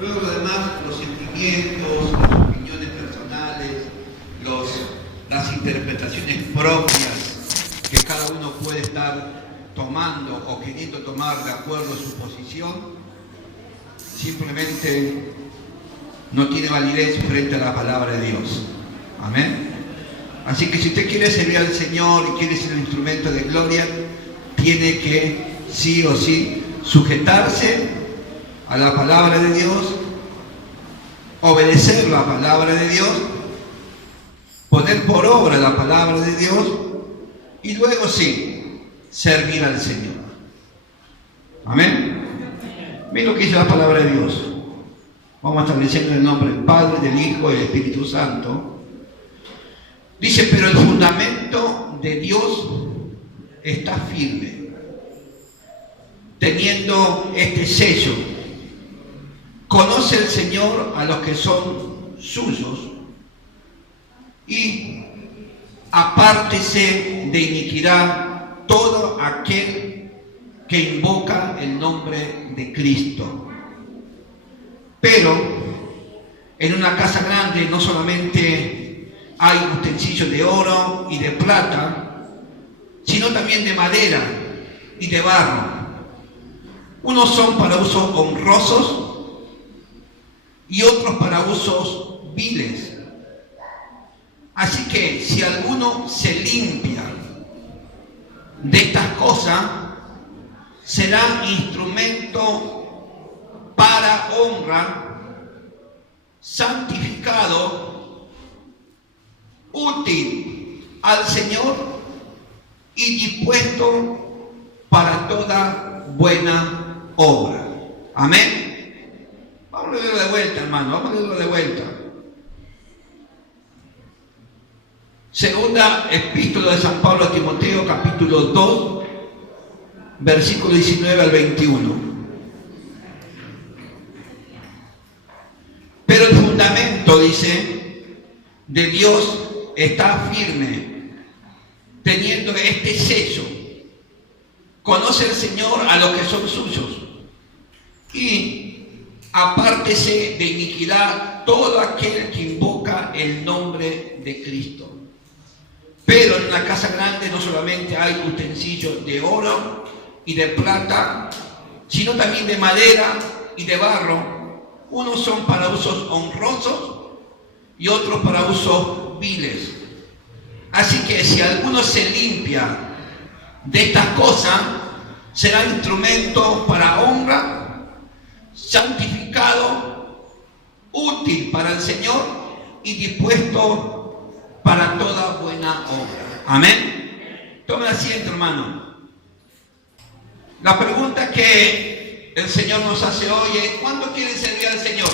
Luego lo demás, los sentimientos, las opiniones personales, las interpretaciones propias que cada uno puede estar tomando o queriendo tomar de acuerdo a su posición, simplemente no tiene validez frente a la palabra de Dios. Amén. Así que si usted quiere servir al Señor y quiere ser un instrumento de gloria, tiene que sí o sí sujetarse a la palabra de Dios, obedecer la palabra de Dios, poner por obra la palabra de Dios y luego sí, servir al Señor. Amén. Miren lo que dice la palabra de Dios. Vamos estableciendo el nombre del Padre, del Hijo y del Espíritu Santo. Dice, pero el fundamento de Dios está firme, teniendo este sello. Conoce el Señor a los que son suyos y apártese de iniquidad todo aquel que invoca el nombre de Cristo. Pero en una casa grande no solamente hay utensilios de oro y de plata, sino también de madera y de barro. Unos son para usos honrosos y otros para usos viles. Así que si alguno se limpia de estas cosas, será instrumento para honra, santificado, útil al Señor y dispuesto para toda buena obra. Amén. Vamos a leerlo de vuelta, hermano, vamos a leerlo de vuelta. Segunda epístola de San Pablo a Timoteo, capítulo 2, versículo 19 al 21. Pero el fundamento, dice, de Dios está firme, teniendo este sello. Conoce el Señor a los que son suyos y apártese de iniquidad todo aquel que invoca el nombre de Cristo. Pero en una casa grande no solamente hay utensilios de oro y de plata, sino también de madera y de barro. Unos son para usos honrosos y otros para usos viles. Así que si alguno se limpia de estas cosas, será instrumento para honra, santificado, útil para el Señor y dispuesto para toda buena obra. Amén. Tome asiento, hermano. La pregunta que el Señor nos hace hoy es: ¿cuándo quieren servir al Señor?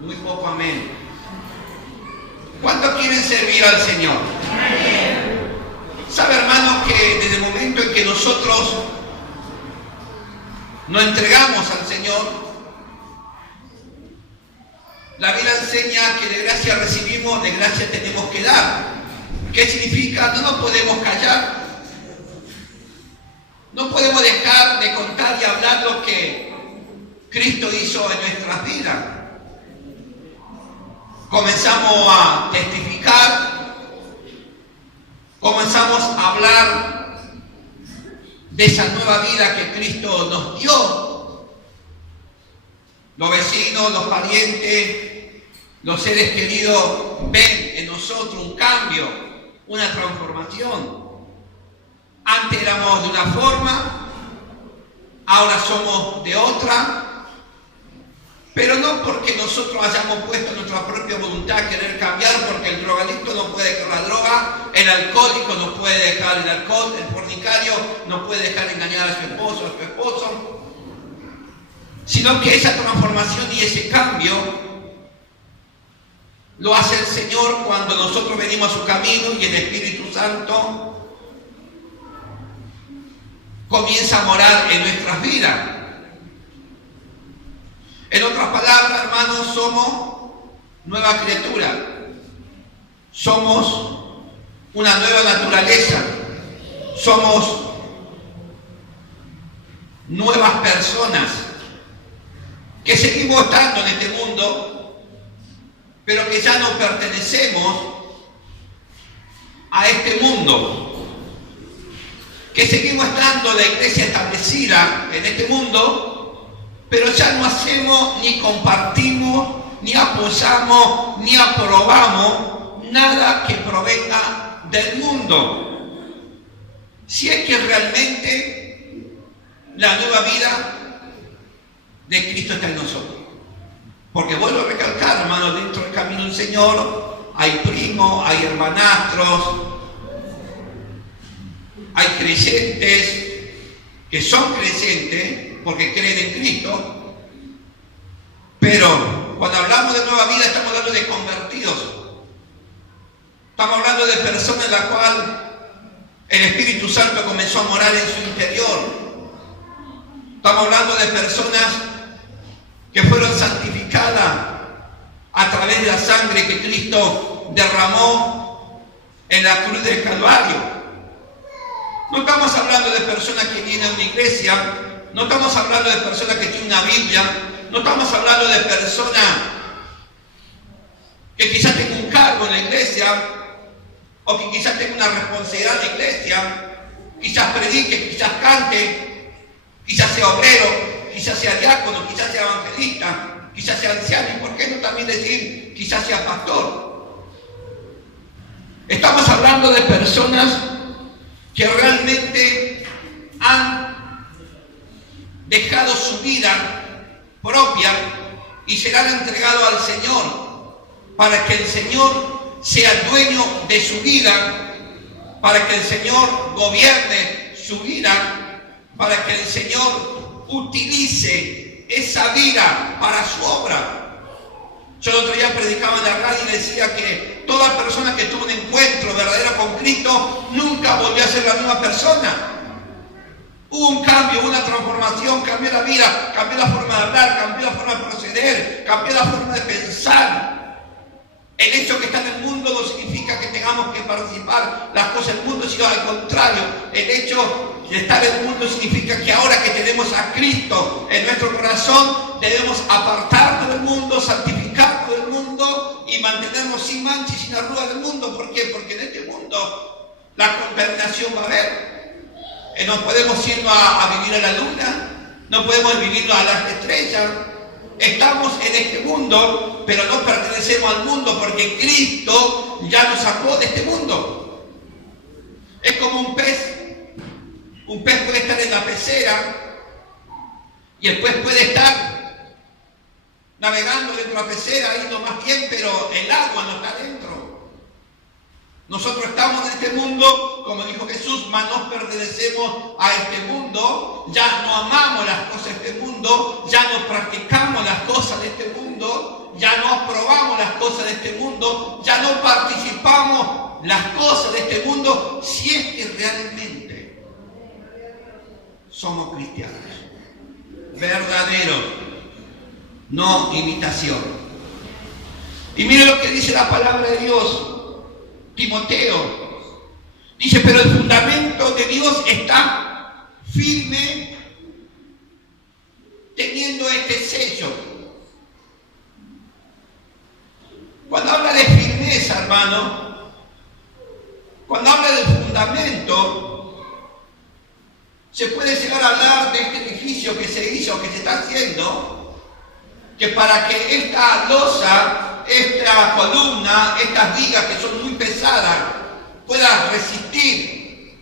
Muy poco, amén. ¿Cuánto quieren servir al Señor? ¿Sabe, hermano, que desde el momento en que nosotros nos entregamos al Señor, la Biblia enseña que de gracia recibimos, de gracia tenemos que dar? ¿Qué significa? No nos podemos callar. No podemos dejar de contar y hablar lo que Cristo hizo en nuestras vidas. Comenzamos a testificar, comenzamos a hablar de esa nueva vida que Cristo nos dio. Los vecinos, los parientes, los seres queridos ven en nosotros un cambio, una transformación. Antes éramos de una forma, ahora somos de otra. Pero no porque nosotros hayamos puesto nuestra propia voluntad a querer cambiar, porque el drogadicto no puede dejar la droga, el alcohólico no puede dejar el alcohol, el fornicario no puede dejar engañar a su esposo o a su esposo, sino que esa transformación y ese cambio lo hace el Señor cuando nosotros venimos a su camino y el Espíritu Santo comienza a morar en nuestras vidas. En otras palabras, hermanos, somos nueva criatura. Somos una nueva naturaleza. Somos nuevas personas. que seguimos estando en este mundo, pero que ya no pertenecemos a este mundo, que seguimos estando la iglesia establecida en este mundo, pero ya no hacemos, ni compartimos, ni apoyamos, ni aprobamos nada que provenga del mundo. Si es que realmente la nueva vida de Cristo está en nosotros. Porque vuelvo a recalcar, hermanos, dentro del camino del Señor hay primos, hay hermanastros, hay creyentes que son creyentes porque creen en Cristo, pero cuando hablamos de nueva vida estamos hablando de convertidos. Estamos hablando de personas en las cuales el Espíritu Santo comenzó a morar en su interior. Estamos hablando de personas que fueron santificadas a través de la sangre que Cristo derramó en la cruz del Calvario. No estamos hablando de personas que vienen a una iglesia, no estamos hablando de personas que tienen una Biblia, no estamos hablando de personas que quizás tengan un cargo en la iglesia o que quizás tengan una responsabilidad en la iglesia, quizás predique, quizás cante, quizás sea obrero, quizás sea diácono, quizás sea evangelista, quizás sea anciano, y por qué no también decir quizás sea pastor. Estamos hablando de personas que realmente han dejado su vida propia y se la han entregado al Señor para que el Señor sea dueño de su vida, para que el Señor gobierne su vida, para que el Señor utilice esa vida para su obra. Yo el otro día predicaba en la radio y decía que toda persona que tuvo un encuentro verdadero con Cristo nunca volvió a ser la misma persona. Hubo un cambio, una transformación, cambió la vida, cambió la forma de hablar, cambió la forma de proceder, cambió la forma de pensar. El hecho que está en el mundo no significa que tengamos que participar las cosas del mundo, sino al contrario. El hecho de estar en el mundo significa que ahora que tenemos a Cristo en nuestro corazón, debemos apartarnos del mundo, santificarnos del mundo y mantenernos sin mancha y sin arruga del mundo. ¿Por qué? Porque en este mundo la contaminación va a haber. No podemos irnos a vivir a la luna, no podemos vivirnos a las estrellas. Estamos en este mundo, pero no pertenecemos al mundo porque Cristo ya nos sacó de este mundo. Es como un pez. Un pez puede estar en la pecera y el pez puede estar navegando dentro de la pecera, yendo más bien, pero el agua no está dentro. Nosotros estamos en este mundo, como dijo Jesús, mas no pertenecemos a este mundo, ya no amamos las cosas de este mundo, ya no practicamos las cosas de este mundo, ya no aprobamos las cosas de este mundo, ya no participamos las cosas de este mundo, si es que realmente somos cristianos, verdaderos, no imitación. Y mire lo que dice la palabra de Dios. Timoteo dice, pero el fundamento de Dios está firme teniendo este sello. Cuando habla de firmeza, hermano, cuando habla del fundamento, se puede llegar a hablar de este edificio que se hizo, que se está haciendo, que para que esta losa, esta columna, estas vigas que son muy pesadas, pueda resistir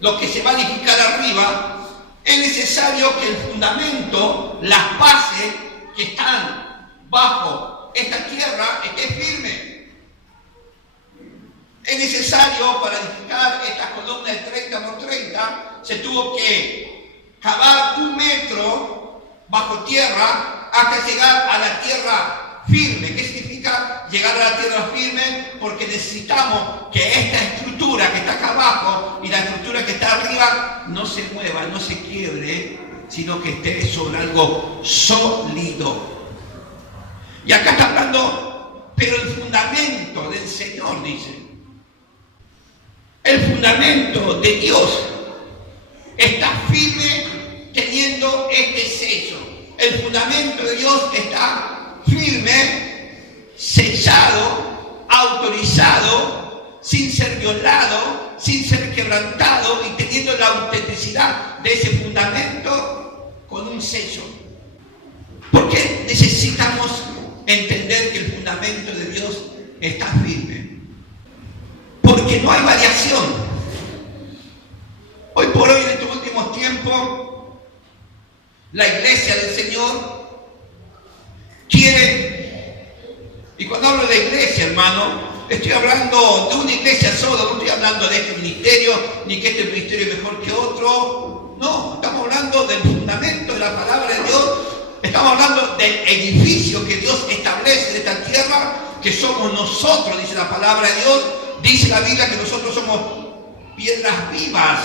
lo que se va a edificar arriba, es necesario que el fundamento, las bases que están bajo esta tierra, esté firme. Es necesario, para edificar esta columna de 30 por 30, se tuvo que cavar 1 metro bajo tierra hasta llegar a la tierra firme. ¿Qué significa llegar a la tierra firme? Porque necesitamos que esta estructura que está acá abajo y la estructura que está arriba no se mueva, no se quiebre, sino que esté sobre algo sólido. Y acá está hablando, pero el fundamento del Señor, dice. El fundamento de Dios está firme teniendo este sello. El fundamento de Dios está firme, sellado, autorizado, sin ser violado, sin ser quebrantado y teniendo la autenticidad de ese fundamento con un sello. ¿Por qué necesitamos entender que el fundamento de Dios está firme? Porque no hay variación. Hoy por hoy, en estos últimos tiempos, la iglesia del Señor quiere, y cuando hablo de iglesia, hermano, estoy hablando de una iglesia sola, no estoy hablando de este ministerio, ni que este ministerio es mejor que otro. No, estamos hablando del fundamento de la palabra de Dios. Estamos hablando del edificio que Dios establece en esta tierra, que somos nosotros, dice la palabra de Dios. Dice la Biblia que nosotros somos piedras vivas,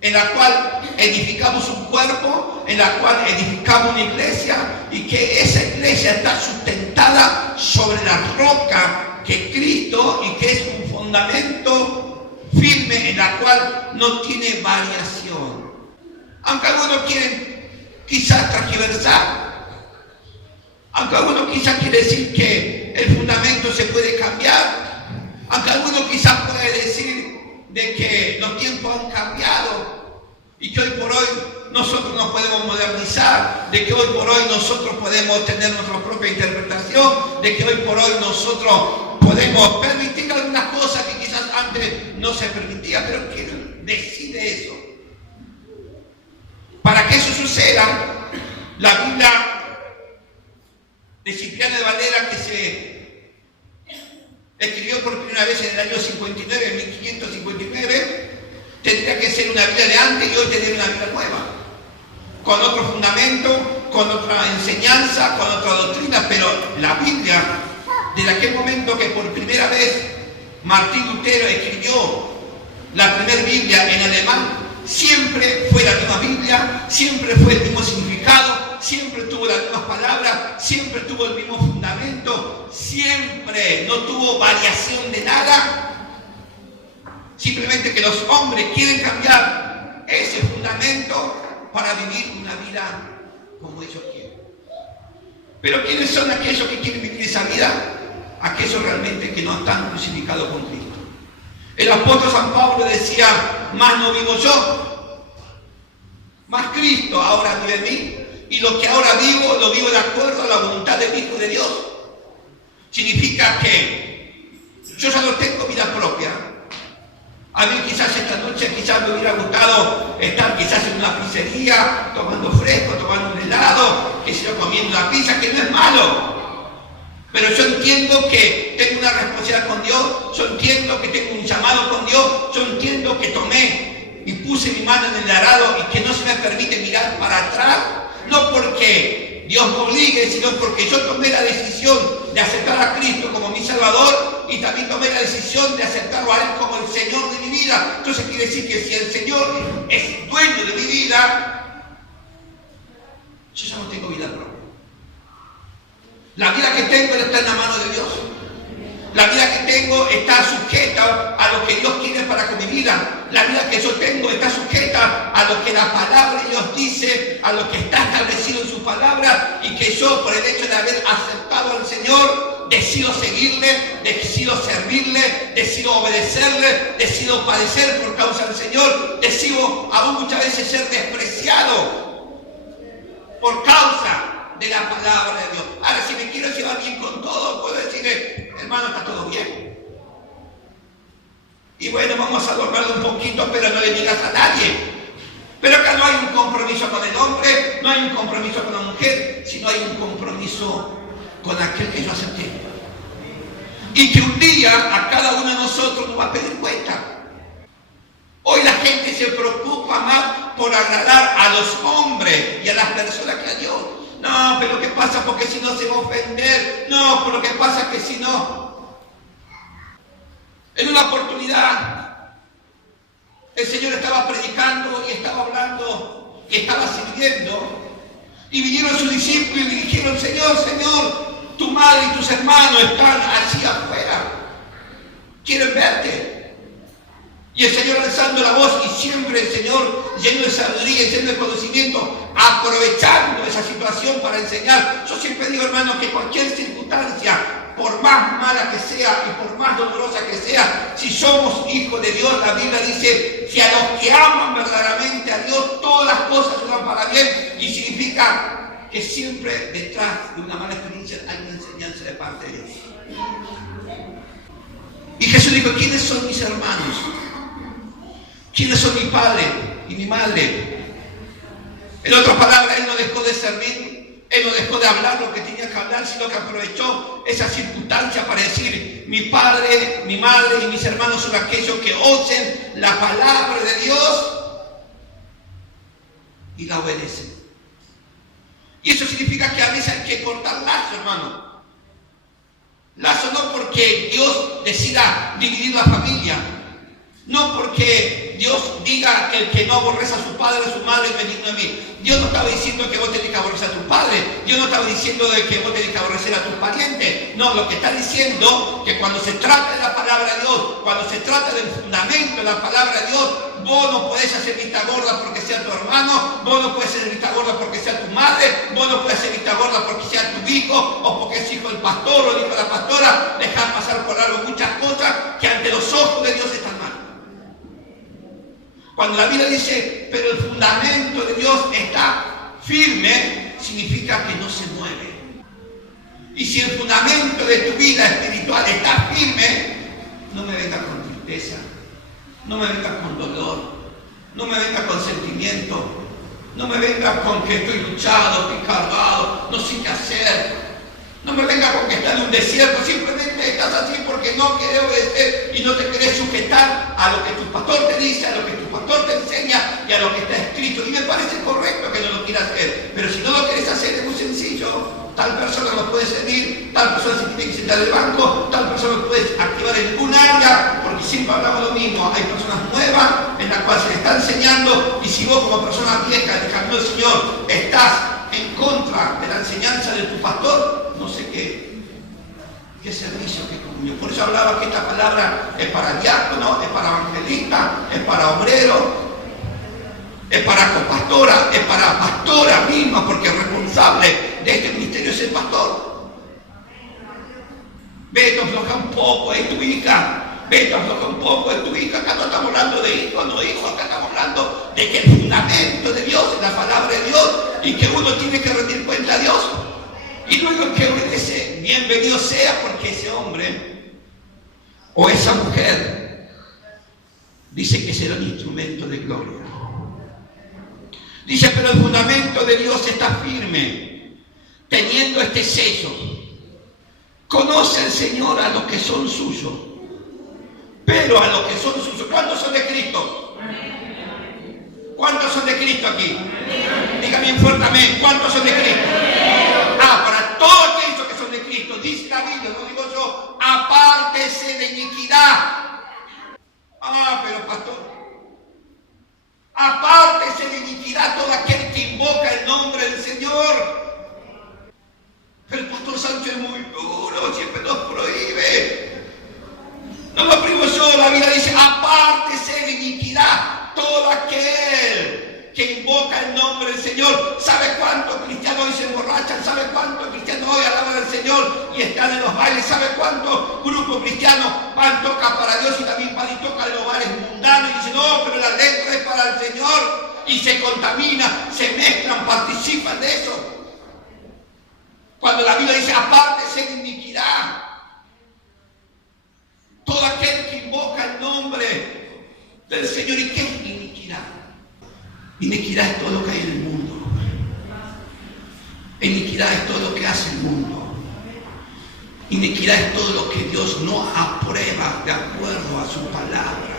en la cual edificamos un cuerpo, en la cual edificamos una iglesia, y que esa iglesia está sustentada sobre la roca que es Cristo, y que es un fundamento firme en la cual no tiene variación. Aunque algunos quieren quizás transgiversar, aunque algunos quizás quiere decir que el fundamento se puede cambiar, aunque algunos quizás puede decir de que los tiempos han cambiado y que hoy por hoy nosotros nos podemos modernizar, de que hoy por hoy nosotros podemos tener nuestra propia interpretación, de que hoy por hoy nosotros podemos permitir algunas cosas que quizás antes no se permitía. Pero ¿quién decide eso? Para que eso suceda, la Biblia de Cipriano de Valera, que se escribió por primera vez en el año 59, en 1559, tendría que ser una Biblia de antes y hoy tener una Biblia nueva, con otro fundamento, con otra enseñanza, con otra doctrina. Pero la Biblia, desde aquel momento que por primera vez Martín Lutero escribió la primera Biblia en alemán, siempre fue la misma Biblia, siempre fue el mismo significado, siempre tuvo las mismas palabras, siempre tuvo el mismo fundamento, siempre no tuvo variación de nada. Simplemente que los hombres quieren cambiar ese fundamento para vivir una vida como ellos quieren. Pero ¿quiénes son aquellos que quieren vivir esa vida? Aquellos realmente que no están crucificados con Cristo. El apóstol San Pablo decía: más no vivo yo, más Cristo ahora vive en mí, y lo que ahora vivo, lo vivo de acuerdo a la voluntad del Hijo de Dios. Significa que yo ya no tengo vida propia. A mí quizás esta noche me hubiera gustado estar quizás en una pizzería, tomando fresco, tomando un helado, que yo comiendo una pizza, que no es malo. Pero yo entiendo que tengo una responsabilidad con Dios, yo entiendo que tengo un llamado con Dios, yo entiendo que tomé y puse mi mano en el arado y que no se me permite mirar para atrás, no porque Dios me obligue, sino porque yo tomé la decisión de aceptar a Cristo como mi Salvador y también tomé la decisión de aceptarlo a Él como el Señor de mi vida. Entonces quiere decir que si el Señor es dueño de mi vida, yo ya no tengo vida propia. La vida que tengo está en la mano de Dios. La vida que tengo está sujeta a lo que Dios quiere para con mi vida. La vida que yo tengo está sujeta a lo que la palabra de Dios dice, a lo que está establecido en su palabra, y que yo, por el hecho de haber aceptado al Señor, decido seguirle, decido servirle, decido obedecerle, decido padecer por causa del Señor, decido aún muchas veces ser despreciado por causa de la palabra de Dios. Ahora, si me quiero llevar bien con todo, puedo decirle: hermano, está todo bien. Y bueno, vamos a adornarlo un poquito, pero no le digas a nadie. Pero acá no hay un compromiso con el hombre, no hay un compromiso con la mujer, sino hay un compromiso con aquel que yo acepté. Y que un día a cada uno de nosotros nos va a pedir cuenta. Hoy la gente se preocupa más por agradar a los hombres y a las personas que a Dios. No, pero ¿qué pasa? Porque si no se va a ofender. No, pero ¿qué pasa? Que si no. En una oportunidad, el Señor estaba predicando y estaba hablando, que estaba sirviendo, y vinieron sus discípulos y le dijeron: Señor, tu madre y tus hermanos están allí afuera, quieren verte. Y el Señor alzando la voz, y siempre el Señor lleno de sabiduría y lleno de conocimiento, aprovechando esa situación para enseñar. Yo siempre digo, hermano, que cualquier circunstancia, por más mala que sea y por más dolorosa que sea, si somos hijos de Dios, la Biblia dice que a los que aman verdaderamente a Dios, todas las cosas ayudan para bien, y significa que siempre detrás de una mala experiencia hay una enseñanza de parte de Dios. Y Jesús dijo, ¿quiénes son mis hermanos? ¿Quiénes son mi padre y mi madre? En otras palabras, Él no dejó de servir, Él no dejó de hablar lo que tenía que hablar, sino que aprovechó esa circunstancia para decir, mi padre, mi madre y mis hermanos son aquellos que oyen la palabra de Dios y la obedecen. Y eso significa que a veces hay que cortar lazo, hermano. Lazo no porque Dios decida dividir la familia, no porque Dios diga que el que no aborrece a su padre o a su madre es digno de mí. Dios no estaba diciendo que vos tenés que aborrecer a tu padre. Dios no estaba diciendo de que vos tenés que aborrecer a tus parientes. No, lo que está diciendo que cuando se trata de la palabra de Dios, cuando se trata del fundamento de la palabra de Dios, vos no podés hacer vista gorda porque sea tu hermano, vos no podés hacer vista gorda porque sea tu madre, vos no podés hacer vista gorda porque sea tu hijo o porque es hijo del pastor o el hijo de la pastora. Dejar pasar por algo muchas cosas que ante los ojos de Dios están mal. Cuando la Biblia dice, pero el fundamento de Dios está firme, significa que no se mueve. Y si el fundamento de tu vida espiritual está firme, no me vengas con tristeza, no me vengas con dolor, no me vengas con sentimiento, no me vengas con que estoy luchado, estoy cargado, no sé qué hacer. No me vengas con que estás en un desierto, simplemente estás así porque no querés obedecer y no te querés sujetar a lo que tu pastor te dice, a lo que tu pastor te enseña y a lo que está escrito. Y me parece correcto que no lo quieras hacer, pero si no lo querés hacer es muy sencillo. Tal persona no puede servir, tal persona se tiene que sentar en el banco, tal persona no puede activar en ningún área, porque siempre hablamos lo mismo. Hay personas nuevas en las cuales se le está enseñando, y si vos como persona vieja del camino del Señor estás en contra de la enseñanza de tu pastor, no sé qué servicio, qué comunión. Por eso hablaba que esta palabra es para diácono, es para evangelista, es para obrero, es para copastora, es para pastora misma, porque el responsable de este ministerio es el pastor. Vete, afloja un poco, es tu hija. Vete, afloja un poco, es tu hija. Acá no estamos hablando de hijos, no hijos, acá estamos hablando de que el fundamento de Dios es la palabra de Dios y que uno tiene que rendir cuenta a Dios. Y luego el que obedece, bienvenido sea, porque ese hombre o esa mujer dice que será un instrumento de gloria. Dice, pero el fundamento de Dios está firme, teniendo este sello. Conoce el Señor a los que son suyos, pero a los que son suyos. ¿Cuántos son de Cristo? ¿Cuántos son de Cristo aquí? Dígame bien fuerte, amén. ¿Cuántos son de Cristo? Para todos aquellos que son de Cristo, dice la Biblia, no digo yo, apártese de iniquidad. Pero pastor, apártese de iniquidad todo aquel que invoca el nombre del Señor. Pero el pastor Sánchez es muy duro, siempre nos prohíbe. No lo prohíbo yo, la Biblia dice, apártese de iniquidad todo aquel que invoca el nombre del Señor. ¿Sabe cuántos cristianos hoy se emborrachan? ¿Sabe cuántos cristianos hoy alaban al Señor y están en los bailes? ¿Sabe cuántos grupos cristianos van, tocan para Dios y también van y tocan en los bares mundanos y dicen, no, pero la letra es para el Señor? Y se contaminan, se mezclan, participan de eso. Cuando la Biblia dice, apártese de iniquidad. Todo aquel que invoca el nombre del Señor. ¿Y qué es iniquidad? Iniquidad es todo lo que hay en el mundo. Iniquidad es todo lo que hace el mundo. Iniquidad es todo lo que Dios no aprueba de acuerdo a su palabra.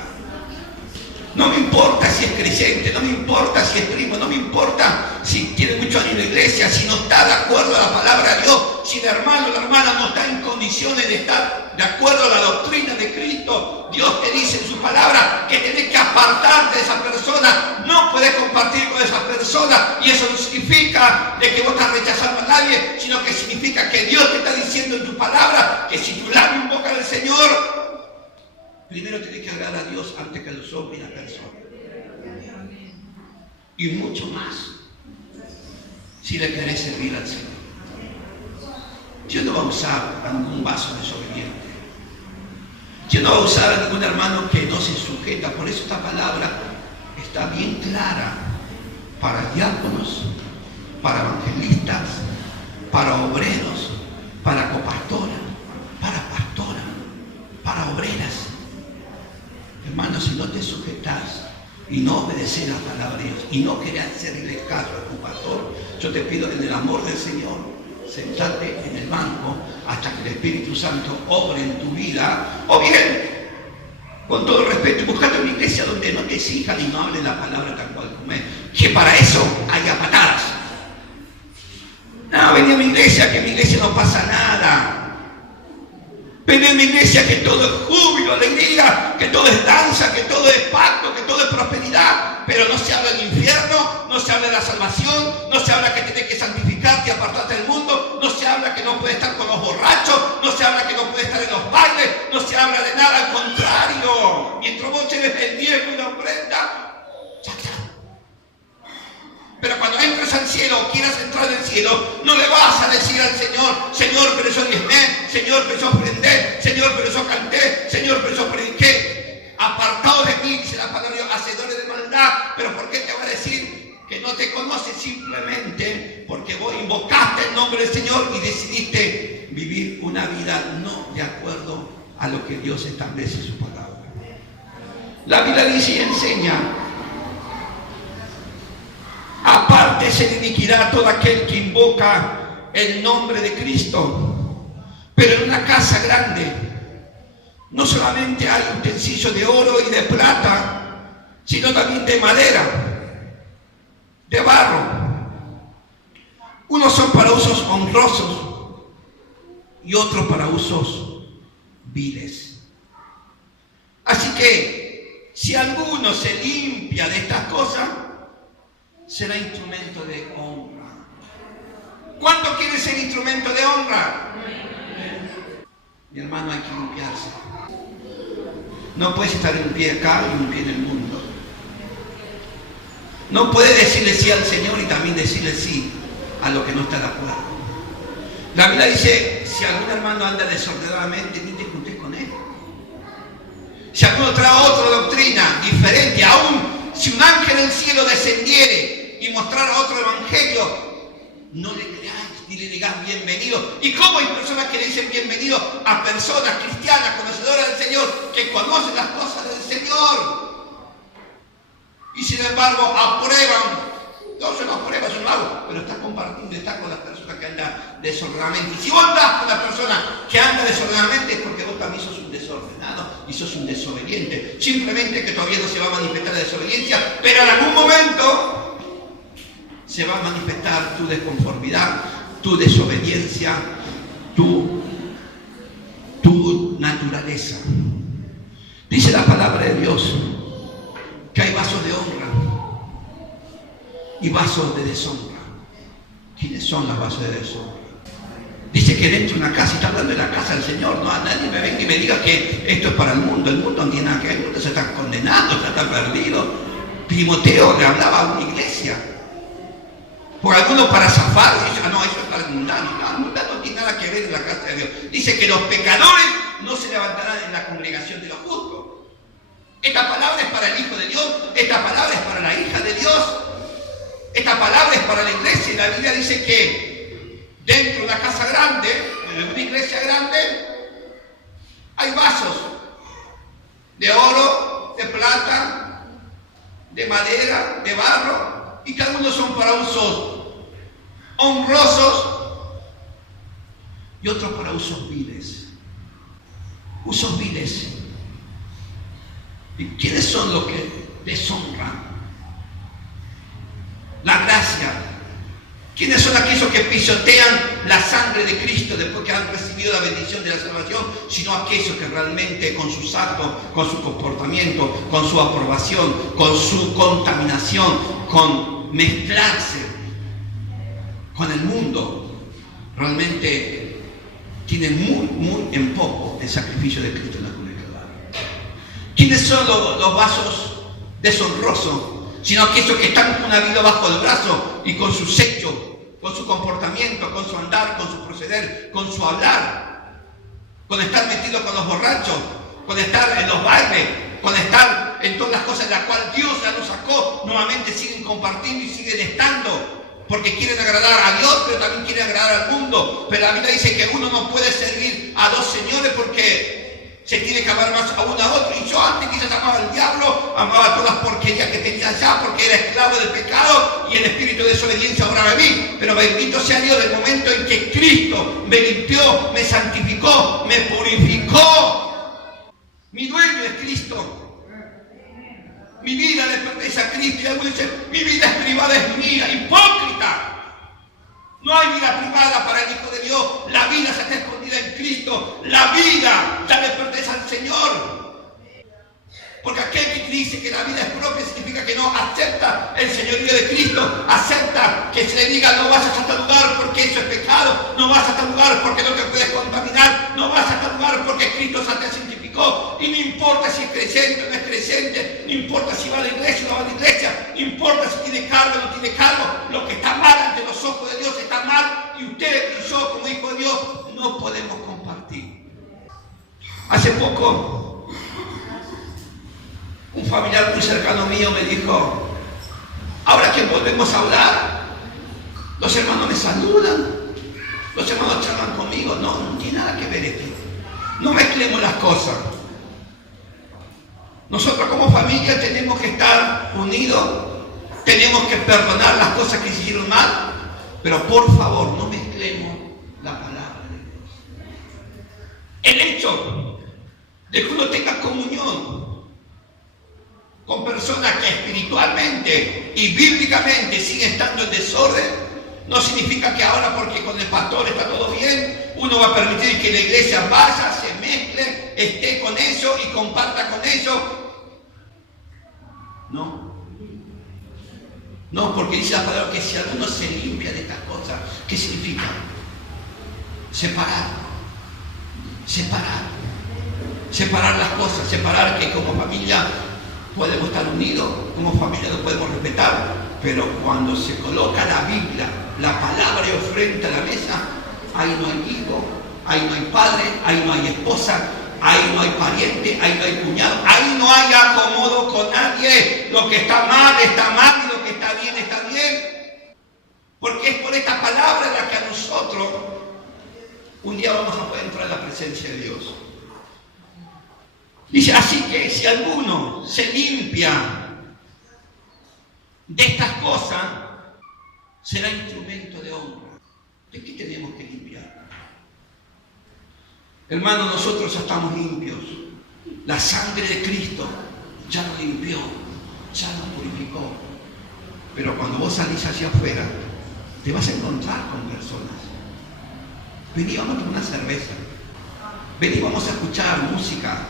No me importa si es creyente, no me importa si es primo, no me importa si tiene mucho años en la iglesia, si no está de acuerdo a la palabra de Dios, si el hermano o la hermana no está en condiciones de estar de acuerdo a la doctrina de Cristo. Dios te dice en su palabra que tenés que apartarte de esa persona, no podés compartir con esa persona, y eso no significa de que vos estás rechazando a nadie, sino que significa que Dios te está diciendo en tu palabra que si tu labio invoca al Señor, Primero tienes que agradar a Dios antes que a los hombres y a las personas. Y mucho más si le querés servir al Señor. Dios no va a usar a ningún vaso desobediente. Dios no va a usar a ningún hermano que no se sujeta. Por eso esta palabra está bien clara para diáconos, para evangelistas, para obreros, para copastoras, para pastoras, para obreras. Hermano, si no te sujetas y no obedeces la palabra de Dios y no querés hacerle caso a tu pastor, yo te pido en el amor del Señor, sentate en el banco hasta que el Espíritu Santo obre en tu vida, o bien, con todo respeto, buscate una iglesia donde no te exijan y no hablen la palabra tal cual como es, que para eso haya patadas. No, vení a mi iglesia, que en mi iglesia no pasa nada. Vení a mi iglesia, que todo es júbilo, alegría, que todo es danza, que todo es pacto, que todo es prosperidad. Pero no se habla del infierno, no se habla de la salvación, no se habla que tienes que santificarte y apartarte del mundo, no se habla que no puedes estar con los borrachos, no se habla que no puedes estar en los bailes, no se habla de nada, al contrario. Mientras vos lleves el diezmo y la ofrenda, ya está. Pero cuando entres al cielo o quieras entrar al cielo, no le vas a decir al Señor, Señor, pero yo diezmé, Señor, pero yo ofrendé, Señor, pero yo canté, Señor, pero yo prediqué. Apartado de mí, dice la palabra de Dios, hacedores de maldad. Pero ¿por qué te va a decir que no te conoce? Simplemente porque vos invocaste el nombre del Señor y decidiste vivir una vida no de acuerdo a lo que Dios establece en su palabra. La Biblia dice y enseña: aparte de iniquidad todo aquel que invoca el nombre de Cristo. Pero en una casa grande no solamente hay utensilios de oro y de plata, sino también de madera, de barro. Unos son para usos honrosos y otros para usos viles. Así que si alguno se limpia de estas cosas, será instrumento de honra. ¿Cuánto quiere ser instrumento de honra? Mi hermano, hay que limpiarse. No puedes estar en pie acá y un pie en el mundo. No puedes decirle sí al Señor y también decirle sí a lo que no está de acuerdo. La Biblia dice: si algún hermano anda desordenadamente, ni te juntes con él. Si alguno trae otra doctrina diferente, aún si un ángel del cielo descendiere y mostrara otro evangelio, no le creáis ni le digáis bienvenido. ¿Y cómo hay personas que le dicen bienvenido a personas cristianas, conocedoras del Señor, que conocen las cosas del Señor? Y sin embargo aprueban. No se lo aprueba, es un lado, pero está compartiendo, está con las personas que andan desordenadamente. Y si vos andás con la persona que anda desordenadamente, es porque vos también sos un desordenado y sos un desobediente. Simplemente que todavía no se va a manifestar la desobediencia, pero en algún momento se va a manifestar tu desconformidad, tu desobediencia, tu naturaleza. Dice la palabra de Dios que hay vasos de honra y vasos de deshonra. ¿Quiénes son los vasos de deshonra? Dice que dentro de una casa, y está hablando de la casa del Señor, no a nadie me venga y me diga que esto es para el mundo no tiene nada que ver, el mundo se está condenando, se está perdido. Timoteo le hablaba a una iglesia. Por algunos para zafar, dice, no, eso es para el mundano. No, el mundano no tiene nada que ver en la casa de Dios. Dice que los pecadores no se levantarán en la congregación de los justos. Esta palabra es para el Hijo de Dios, esta palabra es para la hija de Dios, esta palabra es para la iglesia. Y la Biblia dice que dentro de una casa grande, de una iglesia grande, hay vasos de oro, de plata, de madera, de barro, y cada uno son para usos honrosos y otros para usos viles. Usos viles. ¿Y quiénes son los que deshonran la gracia? ¿Quiénes son aquellos que pisotean la sangre de Cristo después que han recibido la bendición de la salvación? Sino aquellos que realmente con sus actos, con su comportamiento, con su aprobación, con su contaminación, con mezclarse con el mundo, realmente tienen muy en poco el sacrificio de Cristo en la cruz de Calvario. ¿Quiénes son los vasos deshonrosos? Sino aquellos que están con una vida bajo el brazo y con sus hechos, con su comportamiento, con su andar, con su proceder, con su hablar, con estar metido con los borrachos, con estar en los bailes, con estar en todas las cosas en las cuales Dios ya los sacó, nuevamente siguen compartiendo y siguen estando. Porque quieren agradar a Dios, pero también quieren agradar al mundo. Pero la Biblia dice que uno no puede servir a dos señores porque se tiene que amar más a uno a otro. Y yo antes quizás amaba al diablo, amaba todas las porquerías que tenía allá porque era esclavo del pecado y el espíritu de desobediencia obraba en mí. Pero bendito sea Dios del momento en que Cristo me limpió, me santificó, me purificó. Mi dueño es Cristo. Mi vida le pertenece a Cristo. Y algunos dicen, mi vida es privada, es mía. Hipócrita. No hay vida privada para el Hijo de Dios. La vida ya está escondida en Cristo. La vida ya le pertenece al Señor. Porque aquel que dice que la vida es propia significa que no acepta el señorío de Cristo. Acepta que se le diga no vayas a tal lugar porque eso es pecado. No vas a tal lugar porque no te puedes contaminar. No vas a tal lugar porque Cristo ya te santificó. Y no importa si es creyente o no es creyente, no importa si va a la iglesia o no va a la iglesia, no importa si tiene cargo o no tiene cargo, lo que está mal ante los ojos de Dios está mal y usted y yo como hijo de Dios no podemos compartir. Hace poco un familiar muy cercano mío me dijo, ahora que volvemos a hablar, los hermanos me saludan, los hermanos charlan conmigo, no tiene nada que ver esto. No mezclemos las cosas. Nosotros como familia tenemos que estar unidos, tenemos que perdonar las cosas que se hicieron mal, pero por favor no mezclemos la palabra de Dios. El hecho de que uno tenga comunión con personas que espiritualmente y bíblicamente siguen estando en desorden, no significa que ahora porque con el pastor está todo bien, uno va a permitir que la iglesia vaya, se mezcle, esté con ellos y comparta con ellos. No, porque dice la palabra que si alguno se limpia de estas cosas, ¿qué significa? Separar las cosas, separar que como familia podemos estar unidos, como familia nos podemos respetar, pero cuando se coloca la Biblia, la palabra y ofrenda a la mesa, ahí no hay hijo, ahí no hay padre, ahí no hay esposa, ahí no hay pariente, ahí no hay cuñado, ahí no hay acomodo con nadie. Lo que está mal y lo que está bien. Porque es por esta palabra la que a nosotros un día vamos a poder entrar en la presencia de Dios. Dice, así que si alguno se limpia de estas cosas, será instrumento de honra. ¿De qué tenemos que limpiar? Hermanos, nosotros ya estamos limpios. La sangre de Cristo ya nos limpió, ya nos purificó. Pero cuando vos salís hacia afuera, te vas a encontrar con personas. Vení, vamos a tomar una cerveza. Vení, vamos a escuchar música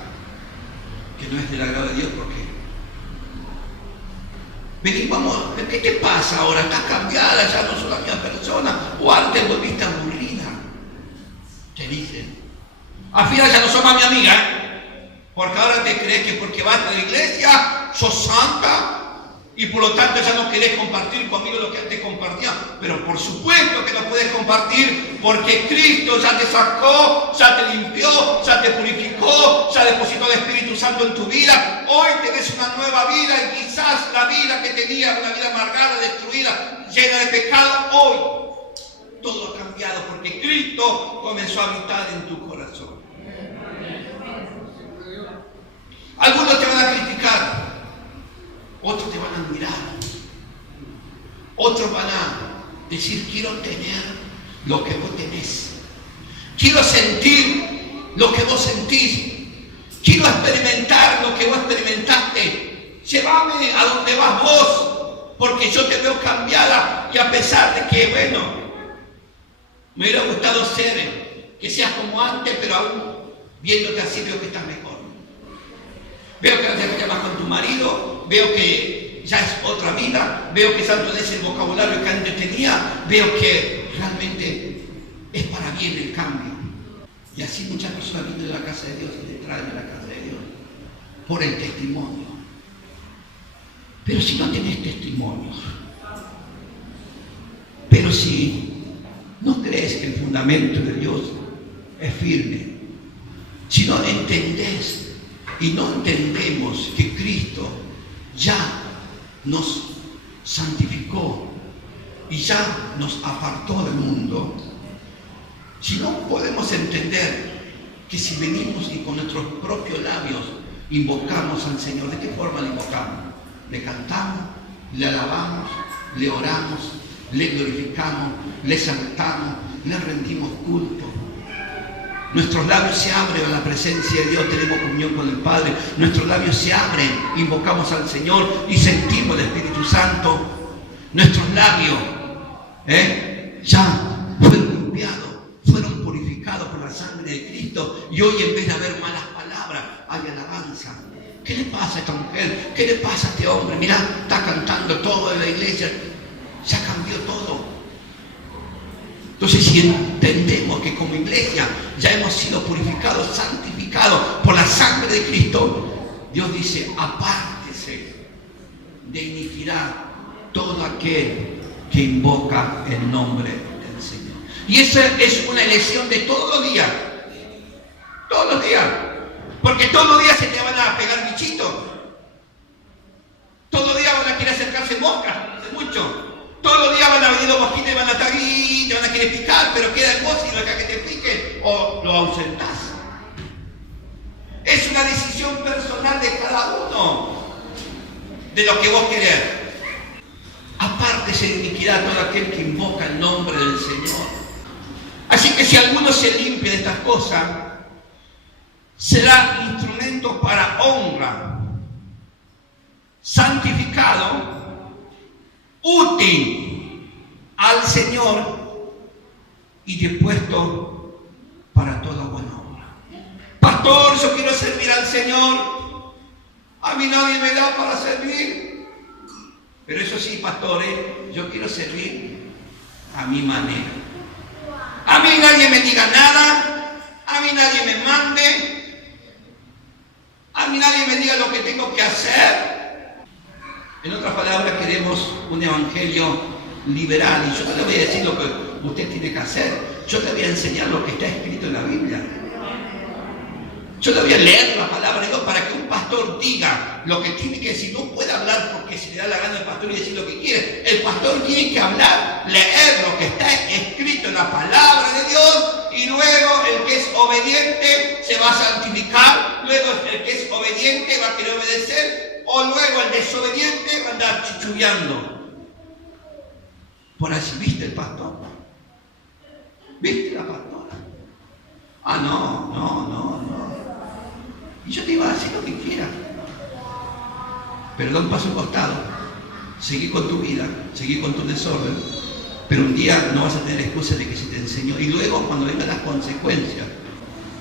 que no es del agrado de Dios, porque vení, vamos, ¿qué te pasa ahora? ¿Estás cambiada? ¿Ya no sos la misma persona? ¿O antes volviste aburrida? Te dicen. Al final ya no sos más mi amiga, porque ahora te crees que porque vas a la iglesia sos santa y por lo tanto ya no querés compartir conmigo lo que antes compartía. Pero por supuesto que no puedes compartir porque Cristo ya te sacó, ya te limpió, ya te purificó, ya depositó el Espíritu Santo en tu vida. Hoy tenés una nueva vida y quizás la vida que tenías, una vida amargada, destruida, llena de pecado, hoy todo ha cambiado porque Cristo comenzó a habitar en tu corazón. Algunos te van a criticar, otros te van a admirar, otros van a decir, quiero tener lo que vos tenés, quiero sentir lo que vos sentís, quiero experimentar lo que vos experimentaste, llévame a donde vas vos, porque yo te veo cambiada y a pesar de que, bueno, me hubiera gustado ser, que seas como antes, pero aún viéndote así veo que estás mejor. Veo que te llamas con tu marido, veo que ya es otra vida, veo que ya no es el vocabulario que antes tenía, veo que realmente es para bien el cambio. Y así muchas personas vienen de la casa de Dios y le traen a la casa de Dios. por el testimonio. Pero si no tenés testimonios, pero si no crees que el fundamento de Dios es firme, si no entendés y no entendemos que Cristo ya nos santificó y ya nos apartó del mundo, si no podemos entender que si venimos y con nuestros propios labios invocamos al Señor, ¿de qué forma le invocamos? Le cantamos, le alabamos, le oramos, le glorificamos, le exaltamos, le rendimos culto. Nuestros labios se abren a la presencia de Dios, tenemos comunión con el Padre. Nuestros labios se abren, invocamos al Señor y sentimos el Espíritu Santo. Nuestros labios ya fueron limpiados, fueron purificados por la sangre de Cristo. Y hoy, en vez de haber malas palabras, hay alabanza. ¿Qué le pasa a esta mujer? ¿Qué le pasa a este hombre? Mirá, está cantando todo en la iglesia. Ya cambió todo. Entonces, si entendemos que como iglesia ya hemos sido purificados, santificados por la sangre de Cristo, Dios dice: apártese de iniquidad todo aquel que invoca el nombre del Señor. Y esa es una elección de todos los días. Todos los días. Porque todos los días se te van a pegar bichitos. Todos los días van a querer acercarse moscas, mucho. Todos los días van a venir los mosquitos y van a estar ahí, te van a querer picar, pero queda en vos si lo que te pique o lo ausentás. Es una decisión personal de cada uno de lo que vos querés. Apártese de iniquidad todo aquel que invoca el nombre del Señor. Así que si alguno se limpia de estas cosas, será instrumento para honra, santificado, útil al Señor y dispuesto para toda buena obra. Pastor, yo quiero servir al Señor. A mí nadie me da para servir. Pero eso sí, pastores, yo quiero servir a mi manera. A mí nadie me diga nada. A mí nadie me mande. A mí nadie me diga lo que tengo que hacer. En otras palabras, queremos un evangelio liberal. Y yo no le voy a decir lo que usted tiene que hacer. Yo le voy a enseñar lo que está escrito en la Biblia. Yo le voy a leer la palabra de Dios para que un pastor diga lo que tiene que decir. No puede hablar porque se le da la gana al pastor y decir lo que quiere. El pastor tiene que hablar, leer lo que está escrito en la palabra de Dios, y luego el que es obediente se va a santificar. Luego el que es obediente va a querer obedecer. O luego el desobediente va a andar chichullando. Por así, ¿viste el pastor? ¿Viste la pastora? Ah, no. Y yo te iba a decir lo que quiera. Pero da un paso al costado. Seguí con tu vida, seguí con tu desorden. Pero un día no vas a tener excusa de que se te enseñó. Y luego, cuando vengan las consecuencias,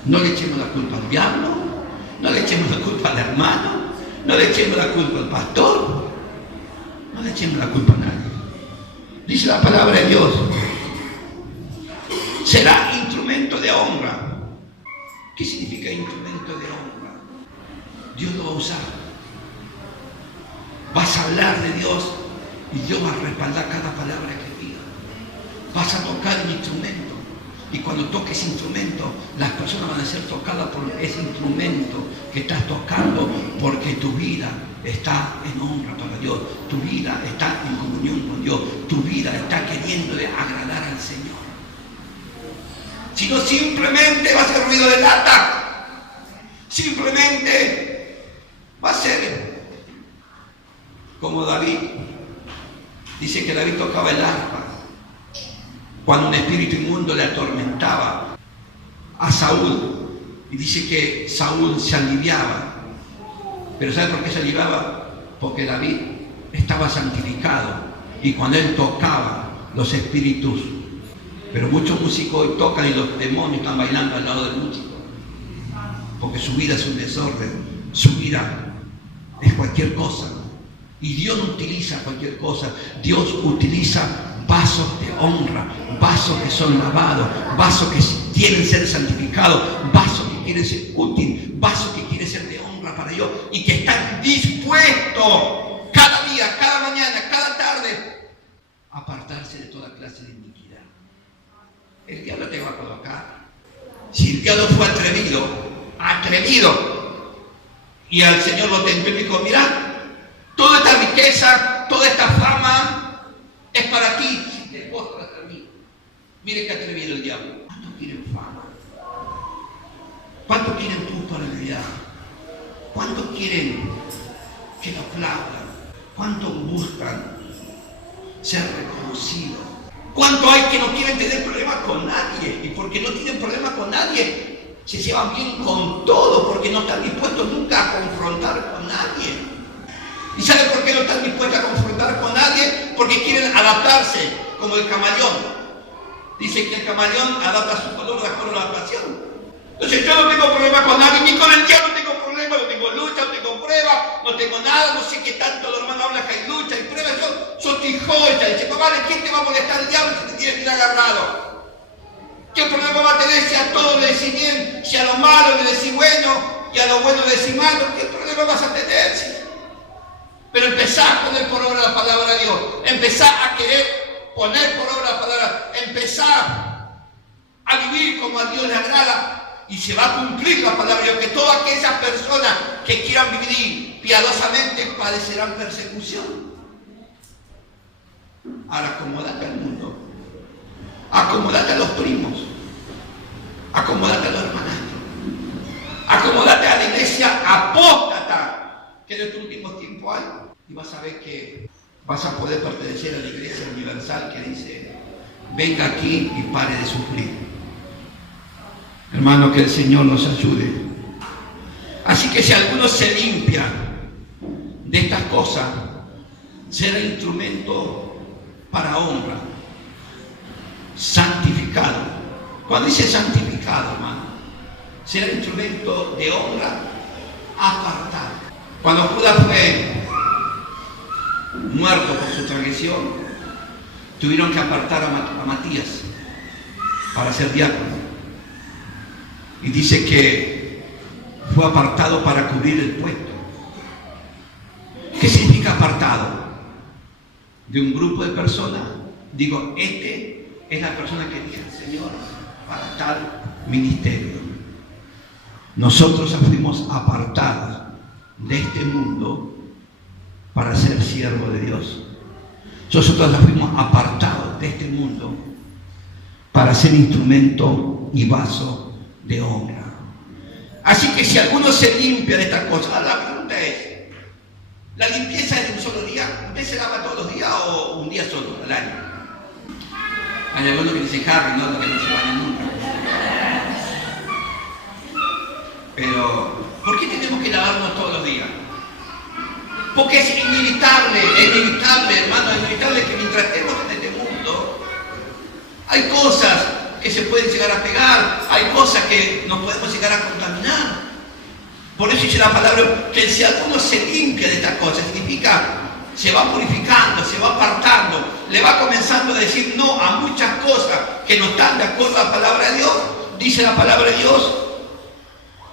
no le echemos la culpa al diablo, no le echemos la culpa al hermano, no le echemos la culpa al pastor, no le echemos la culpa a nadie. Dice la palabra de Dios: será instrumento de honra. ¿Qué significa instrumento de honra? Dios lo va a usar. Vas a hablar de Dios y Dios va a respaldar cada palabra que diga. Vas a tocar un instrumento y cuando toques ese instrumento, las personas van a ser tocadas por ese instrumento que estás tocando, porque tu vida está en honra para Dios, tu vida está en comunión con Dios, tu vida está queriéndole agradar al Señor. Si no, simplemente va a ser ruido de lata, simplemente va a ser como David. Dice que David tocaba el arpa cuando un espíritu inmundo le atormentaba a Saúl, y dice que Saúl se aliviaba. Pero ¿sabe por qué se aliviaba? Porque David estaba santificado, y cuando él tocaba, los espíritus, pero muchos músicos hoy tocan y los demonios están bailando al lado del músico, porque su vida es un desorden, su vida es cualquier cosa. Y Dios no utiliza cualquier cosa. Dios utiliza vasos de honra, vasos que son lavados, vasos que quieren ser santificados, vasos que quieren ser útiles, vasos que quieren ser de honra para de Dios y que están dispuestos cada día, cada mañana, cada tarde a apartarse de toda clase de iniquidad. El diablo te va a colocar. Si el diablo fue atrevido, y al Señor lo tentó y dijo, mira, toda esta riqueza, toda esta fama es para ti, si te postras a mí. Mire qué atrevido el diablo. ¿Cuántos quieren fama? ¿Cuántos quieren popularidad? ¿Cuántos quieren que lo aplaudan? ¿Cuántos buscan ser reconocidos? ¿Cuántos hay que no quieren tener problemas con nadie? Y porque no tienen problemas con nadie, se llevan bien con todo, porque no están dispuestos nunca a confrontar con nadie. ¿Y sabe por qué no están dispuestos a confrontar con nadie? Porque quieren adaptarse, como el camaleón. Dice que el camaleón adapta su color de acuerdo a la ocasión. Entonces yo no tengo problema con nadie, ni con el diablo no tengo problema, no tengo lucha, no tengo prueba, no tengo nada, no sé qué tanto los hermanos hablan que hay lucha y prueba, yo estoy joya. Dice, papá, ¿quién te va a molestar el diablo si te tiene bien agarrado? ¿Qué problema va a tener si a todos le decís bien, si a lo malo le decís bueno y a lo bueno le decís malo? ¿Qué problema vas a tener? Pero empezá a poner por obra la palabra de Dios, empezá a querer poner por obra la palabra, empezá a vivir como a Dios le agrada. Y se va a cumplir la palabra de Dios, que todas aquellas personas que quieran vivir piadosamente padecerán persecución. Ahora acomódate al mundo, acomódate a los primos, acomódate a los hermanastros, acomódate a la iglesia apóstata que en estos últimos tiempos hay. Y vas a ver que vas a poder pertenecer a la iglesia universal que dice, venga aquí y pare de sufrir. Hermano, que el Señor nos ayude. Así que si alguno se limpia de estas cosas, será instrumento para honra, santificado. Cuando dice santificado, hermano, será instrumento de honra apartado. Cuando Judas fue muerto por su transgresión, tuvieron que apartar a Matías para ser diácono. Y dice que fue apartado para cubrir el puesto. ¿Qué significa apartado? De un grupo de personas. Digo, es la persona que elige el Señor para tal ministerio. Nosotros fuimos apartados de este mundo para ser siervos de Dios. Nosotros fuimos apartados de este mundo para ser instrumento y vaso de honra. Así que si alguno se limpia de estas cosas, la pregunta es, ¿la limpieza es de un solo día? ¿Usted se lava todos los días o un día solo al año? Hay algunos que dicen Harry, no, que no se bañan nunca. Pero, ¿por qué tenemos que lavarnos todos los días? Porque es inevitable, hermano, es inevitable que mientras estemos en este mundo, hay cosas que se pueden llegar a pegar, hay cosas que nos podemos llegar a contaminar. Por eso dice la palabra que si alguno se limpia de estas cosas, significa se va purificando, se va apartando, le va comenzando a decir no a muchas cosas que no están de acuerdo a la palabra de Dios. Dice la palabra de Dios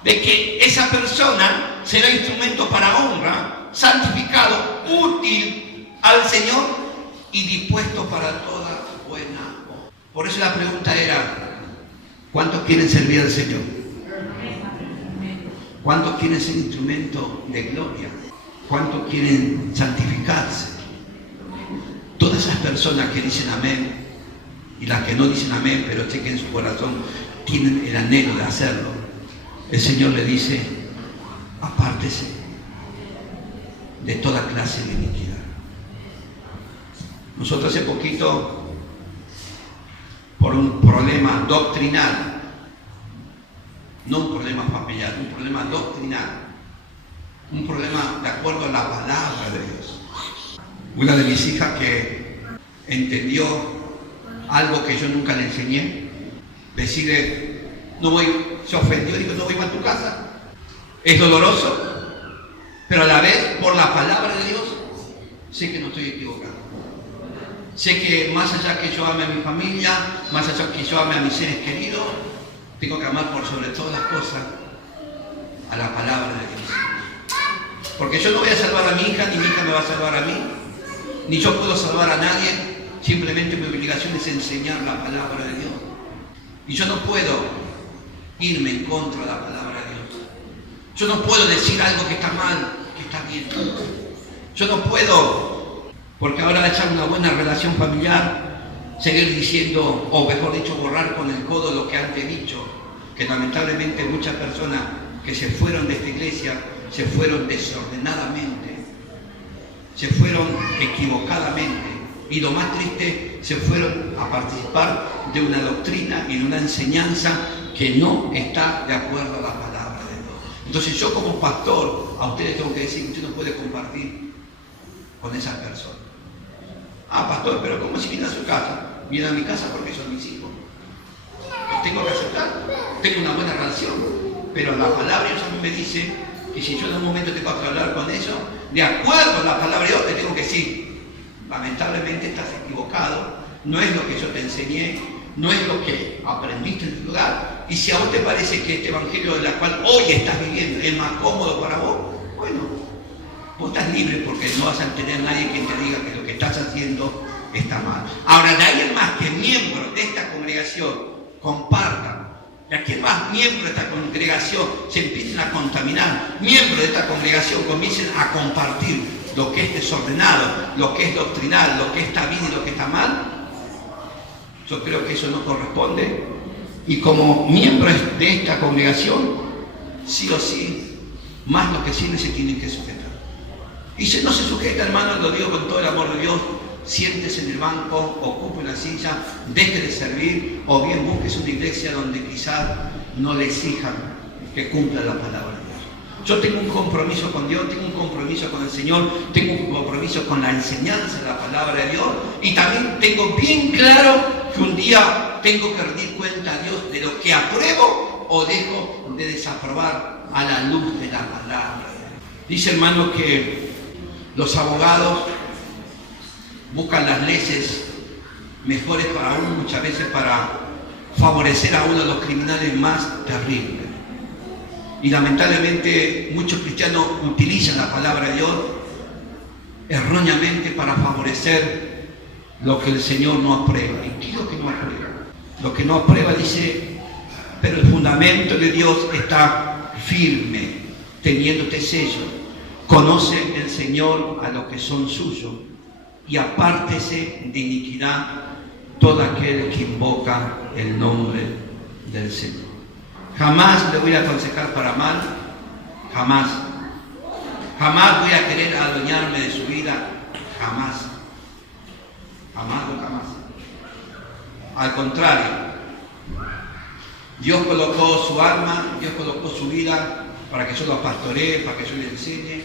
de que esa persona será instrumento para honra, santificado, útil al Señor y dispuesto para toda buena. Por eso la pregunta era, ¿cuántos quieren servir al Señor? ¿Cuántos quieren ser instrumento de gloria? ¿Cuántos quieren santificarse? Todas esas personas que dicen amén y las que no dicen amén, pero sé que en su corazón tienen el anhelo de hacerlo, el Señor le dice, apártese de toda clase de iniquidad. Nosotros hace poquito, por un problema doctrinal, no un problema familiar, un problema doctrinal, un problema de acuerdo a la palabra de Dios. Una de mis hijas que entendió algo que yo nunca le enseñé, decide, se ofendió, dijo, no voy para tu casa. Es doloroso, pero a la vez, por la palabra de Dios, sé que no estoy equivocado. Sé que más allá que yo ame a mi familia, más allá que yo ame a mis seres queridos, tengo que amar por sobre todas las cosas a la palabra de Dios. Porque yo no voy a salvar a mi hija, ni mi hija me va a salvar a mí, ni yo puedo salvar a nadie. Simplemente mi obligación es enseñar la palabra de Dios. Y yo no puedo irme en contra de la palabra de Dios. Yo no puedo decir algo que está mal, que está bien. Yo no puedo, porque ahora echar una buena relación familiar, seguir diciendo, o mejor dicho, borrar con el codo lo que antes he dicho, que lamentablemente muchas personas que se fueron de esta iglesia, se fueron desordenadamente, se fueron equivocadamente, y lo más triste, se fueron a participar de una doctrina y de una enseñanza que no está de acuerdo a la palabra de Dios. Entonces yo como pastor, a ustedes tengo que decir que usted no puede compartir con esas personas. Ah, pastor, pero ¿cómo si viene a su casa? Viene a mi casa porque son mis hijos. Los tengo que aceptar, tengo una buena relación, pero la palabra de Dios a mí me dice que si yo en un momento tengo que hablar con ellos, de acuerdo a la palabra de Dios, te tengo que decir, lamentablemente estás equivocado, no es lo que yo te enseñé, no es lo que aprendiste en tu lugar, y si a vos te parece que este evangelio del cual hoy estás viviendo es más cómodo para vos, bueno, vos estás libre porque no vas a tener nadie que te diga que lo que estás haciendo está mal. Ahora, de ahí en más que miembros de esta congregación compartan, de aquí en más miembros de esta congregación se empiecen a contaminar, miembros de esta congregación comiencen a compartir lo que es desordenado, lo que es doctrinal, lo que está bien y lo que está mal, yo creo que eso no corresponde. Y como miembros de esta congregación, sí o sí, más los que sirven se tienen que sujetar. Y si no se sujeta, hermano, lo digo con todo el amor de Dios, siéntese en el banco, ocupe una silla, deje de servir, o bien busques una iglesia donde quizás no le exijan que cumpla la palabra de Dios. Yo tengo un compromiso con Dios, tengo un compromiso con el Señor, tengo un compromiso con la enseñanza de la palabra de Dios, y también tengo bien claro que un día tengo que rendir cuenta a Dios de lo que apruebo o dejo de desaprobar a la luz de la palabra. Dice, hermano, que los abogados buscan las leyes mejores para uno, muchas veces para favorecer a uno de los criminales más terribles. Y lamentablemente muchos cristianos utilizan la palabra de Dios erróneamente para favorecer lo que el Señor no aprueba. ¿Y qué es lo que no aprueba? Lo que no aprueba, dice, pero el fundamento de Dios está firme, teniendo este sello. Conoce el Señor a los que son suyos, y apártese de iniquidad todo aquel que invoca el nombre del Señor. Jamás le voy a aconsejar para mal, jamás. Jamás voy a querer adueñarme de su vida, jamás. Jamás o jamás. Al contrario, Dios colocó su alma, Dios colocó su vida para que yo lo pastoree, para que yo le enseñe.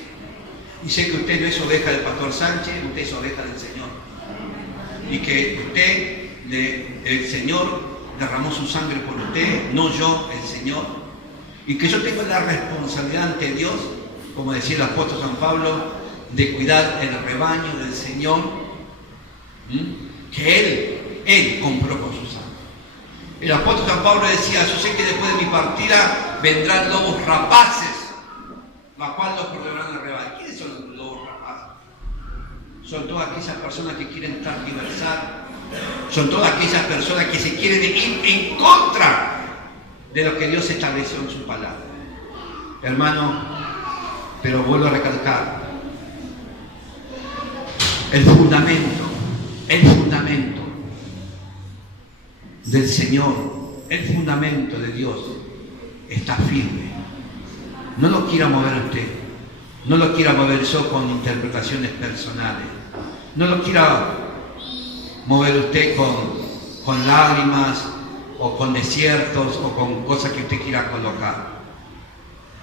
Y sé que usted no es oveja del pastor Sánchez, usted es oveja del Señor. Y que usted, el Señor, derramó su sangre por usted, no yo, el Señor. Y que yo tengo la responsabilidad ante Dios, como decía el apóstol San Pablo, de cuidar el rebaño del Señor, que Él compró con su sangre. El apóstol San Pablo decía, yo sé que después de mi partida vendrán lobos rapaces, la cual los proveerán el rebaño. ¿Quiénes son los lobos rapaces? Son todas aquellas personas que quieren transversar, son todas aquellas personas que se quieren ir en contra de lo que Dios estableció en su palabra. Hermano, pero vuelvo a recalcar, el fundamento del Señor, el fundamento de Dios está firme. No lo quiera mover usted, no lo quiera mover yo con interpretaciones personales, no lo quiera mover usted con lágrimas o con desiertos o con cosas que usted quiera colocar.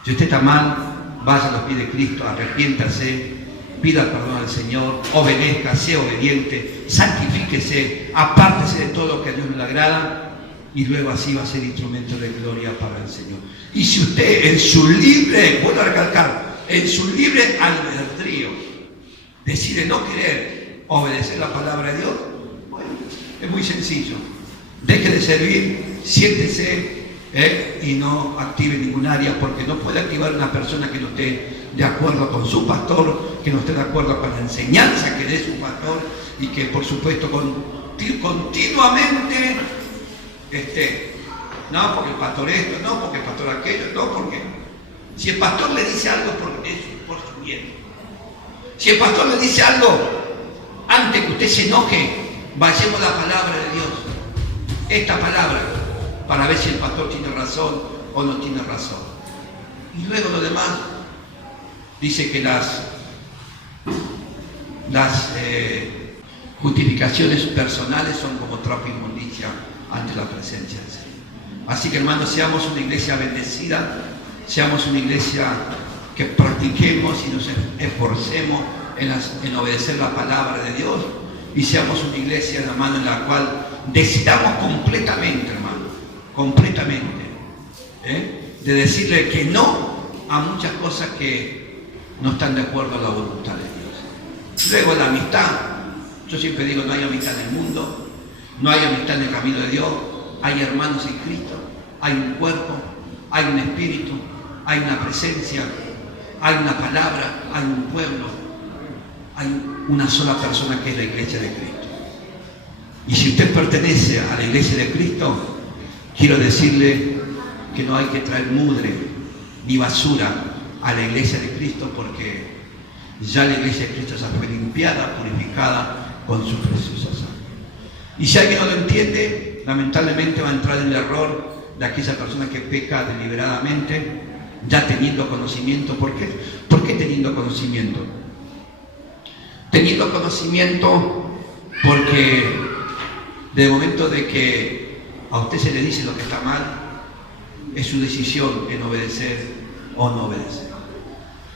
Si usted está mal, vaya a los pies de Cristo, arrepiéntase, pida perdón al Señor, obedezca, sea obediente, santifíquese, apártese de todo lo que a Dios no le agrada, y luego así va a ser instrumento de gloria para el Señor. Y si usted en su libre, vuelvo a recalcar, en su libre albedrío decide no querer obedecer la palabra de Dios, bueno, es muy sencillo. Deje de servir, siéntese y no active ningún área, porque no puede activar una persona que no esté de acuerdo con su pastor, que no esté de acuerdo con la enseñanza que dé su pastor, y que por supuesto continuamente no, porque el pastor esto, no, porque el pastor aquello, no, porque si el pastor le dice algo es por su bien. Si el pastor le dice algo, antes que usted se enoje, vayamos a la palabra de Dios, esta palabra, para ver si el pastor tiene razón o no tiene razón. Y luego lo demás, dice que las justificaciones personales son como trapo de inmundicia ante la presencia del Señor. Así que, hermanos, seamos una iglesia bendecida, seamos una iglesia que practiquemos y nos esforcemos en obedecer la palabra de Dios, y seamos una iglesia, hermano, en la cual decidamos completamente, hermano, completamente, de decirle que no a muchas cosas que no están de acuerdo a la voluntad de Dios. Luego la amistad, yo siempre digo, no hay amistad en el mundo, no hay amistad en el camino de Dios, hay hermanos en Cristo, hay un cuerpo, hay un espíritu, hay una presencia, hay una palabra, hay un pueblo, hay una sola persona que es la iglesia de Cristo. Y si usted pertenece a la iglesia de Cristo, quiero decirle que no hay que traer mugre ni basura a la iglesia de Cristo, porque ya la iglesia de Cristo ya fue limpiada, purificada con su preciosa sangre. Y si alguien no lo entiende, lamentablemente va a entrar en el error de aquella persona que peca deliberadamente, ya teniendo conocimiento. ¿Por qué? ¿Por qué teniendo conocimiento? Teniendo conocimiento porque desde el momento de que a usted se le dice lo que está mal, es su decisión en obedecer o no obedecer.